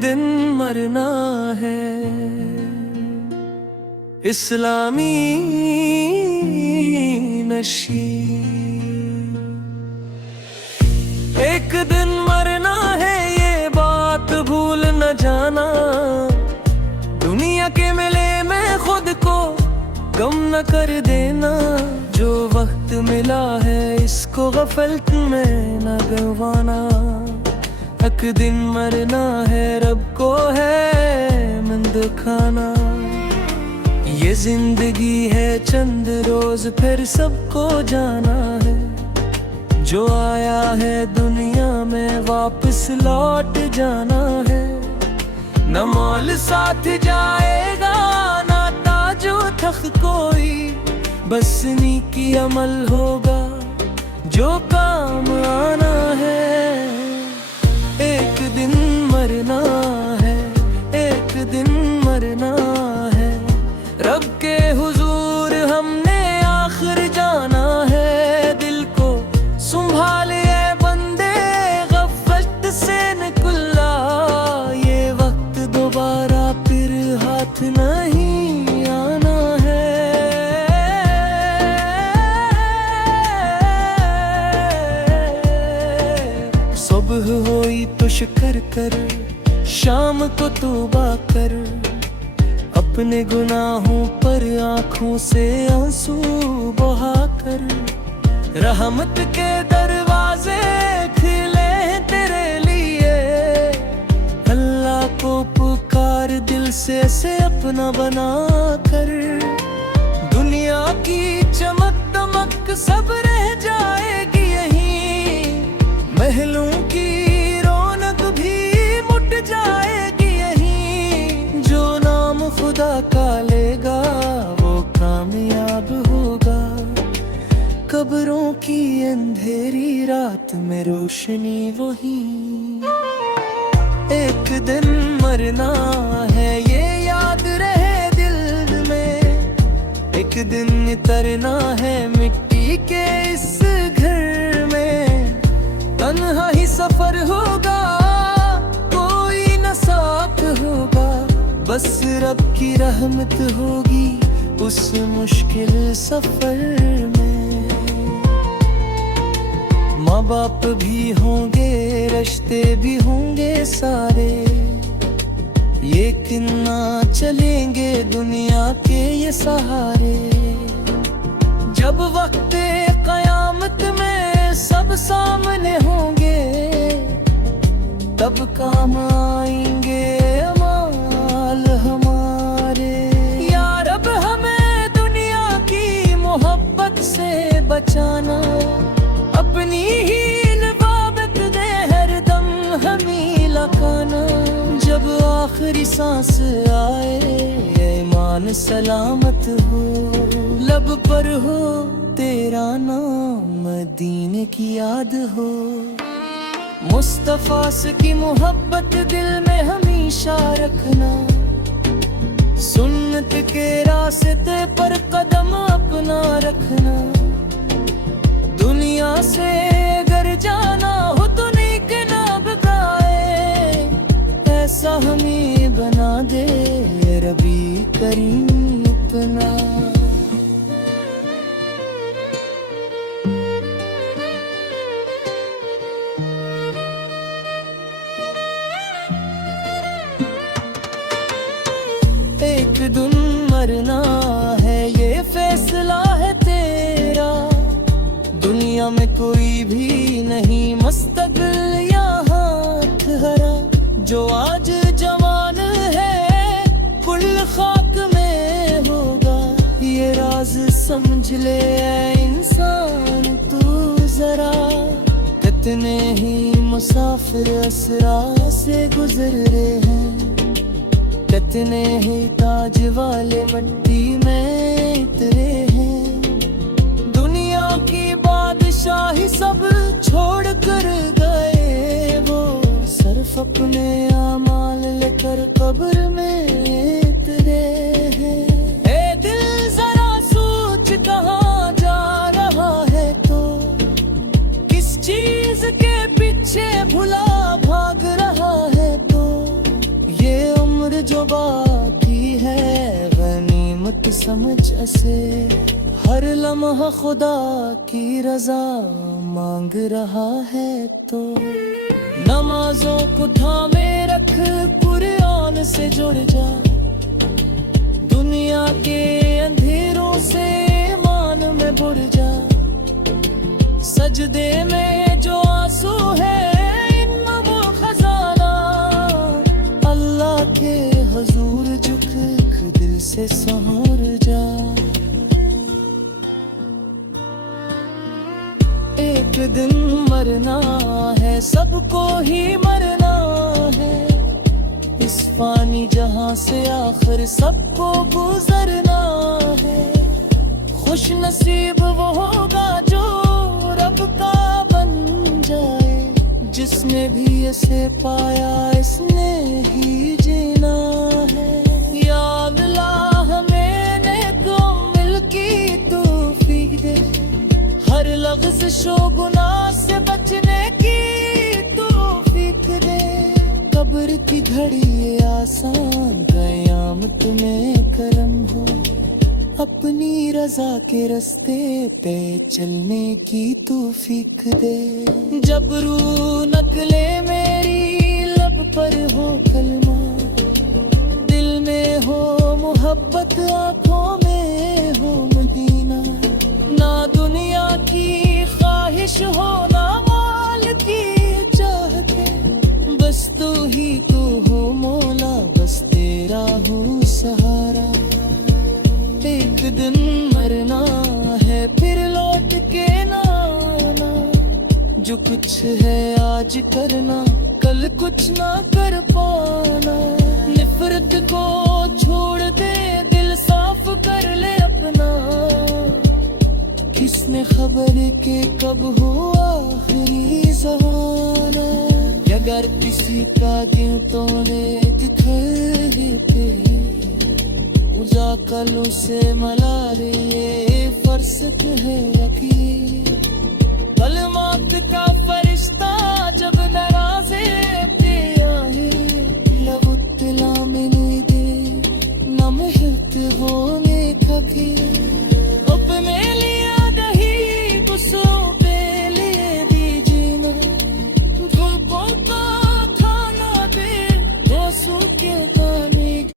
दिन मरना है। इस्लामी नशी। एक दिन मरना है, ये बात भूल न जाना। दुनिया के मेले में खुद को गम न कर देना। जो वक्त मिला है इसको गफलत में न गंवाना। एक दिन मरना है, रब को है मंद खाना। ये जिंदगी है चंद रोज, फिर सबको जाना है। जो आया है दुनिया में वापस लौट जाना है। न मौल साथ जाएगा ना ताजो तख्त कोई, बस नेकी अमल होगा जो काम आना है। एक दिन मरना है, एक दिन मरना है। रब के हुजूर हमने आखिर जाना है। दिल को संभाले बंदे, गफलत से निकला ये वक्त। दोबारा फिर हाथ नहीं आना है। सुबह होई तो शुक्र कर, शाम को तौबा कर। अपने गुनाहों पर आंखों से आंसू बहा कर। रहमत के दरवाजे खुले हैं तेरे लिए। अल्लाह को पुकार दिल से अपना बना कर। दुनिया की चमक दमक सब रह जाएगी यहीं। महलों की रौनक भी मुट जाएगी यहीं। जो नाम खुदा का लेगा वो कामयाब होगा। कब्रों की अंधेरी रात में रोशनी वही। एक दिन मरना है, ये याद रहे दिल में। एक दिन तरना है मिट्टी के इस घर में। तन्हा ही सफर होगा, कोई न साथ होगा। बस रब की रहमत होगी उस मुश्किल सफर में। माँ बाप भी होंगे, रिश्ते भी होंगे सारे। ये किन्ना चलेंगे दुनिया के ये सहारे। जब वक्त कयामत में सब सामने होंगे, तब काम आएंगे अमाल हमारे। या रब हमें दुनिया की मोहब्बत से बचाना। अपनी ही इबादत दे हरदम हमें लखाना। जब आखिरी सांस आए ईमान सलामत हो। लब पर हो तेरा नाम, मदीने की याद हो। मुस्तफा से की मोहब्बत दिल में हमेशा रखना। सुन्नत के रास्ते पर कदम अपना रखना। दुनिया से अगर जाना हो तो नेक ना बगाए। ऐसा हमें बना दे रबी करीम अपना। एक दिन मरना है, ये फैसला है तेरा। दुनिया में कोई भी नहीं मुस्तकिल या हाथ हरा। जो आज जवान है कुल खाक में होगा। ये राज समझ ले ऐ इंसान तू जरा। कितने ही मुसाफिर असरा से गुजर रहे हैं। कितने ही ताज वाले मिट्टी में उतरे हैं। दुनिया की बादशाही सब छोड़ कर गए वो। सिर्फ अपने आमाल लेकर कब्र में उतरे हैं। ए दिल जरा सोच कहाँ जा रहा है तो। किस चीज के पीछे भुला भाग रहा है तो। जो बाकी है गनीमत समझ असे। हर लम्हा खुदा की रजा मांग रहा है तो नमाजों को थामे रख, कुरान से जुड़ जा। दुनिया के अंधेरों से ईमान में बुड़ जा। सजदे में जो आंसू है इनमें वो खजाना, अल्लाह के हुजूर झुक दिल से सहार जा। एक दिन मरना है, सबको ही मरना है। इस फानी जहां से आखिर सबको गुजरना है। खुश नसीब वो होगा जो रब का बन जाए। जिसने भी इसे पाया इसने ही जीना है। या अल्लाह हमें नेक अमल की तौफीक दे। हर लफ्ज़ शो गुनाह से बचने की तौफीक दे। कब्र की घड़ी ये आसान, क़यामत में करम हो। अपनी रजा के रास्ते पे चलने की तौफीक दे। जब रूह नकले मेरी लब पर हो कलमा, दिल में हो मोहब्बत आँखों में हो मदीना। ना दुनिया की ख्वाहिश हो ना माल की चाहते, बस तू ही तू हो मौला, बस तेरा हो सहारा। एक दिन मरना है फिर लौट के ना आना। जो कुछ है आज करना, कल कुछ ना कर पाना। नफरत को छोड़ दे, दिल साफ कर ले अपना। किसने खबर के कब हो आखिरी ज़माना। अगर किसी का दिल तोड़े दिखते, उजा कल उसे मला रे ये फरसत है रखी। कलमात का फरिश्ता जब नाराज़े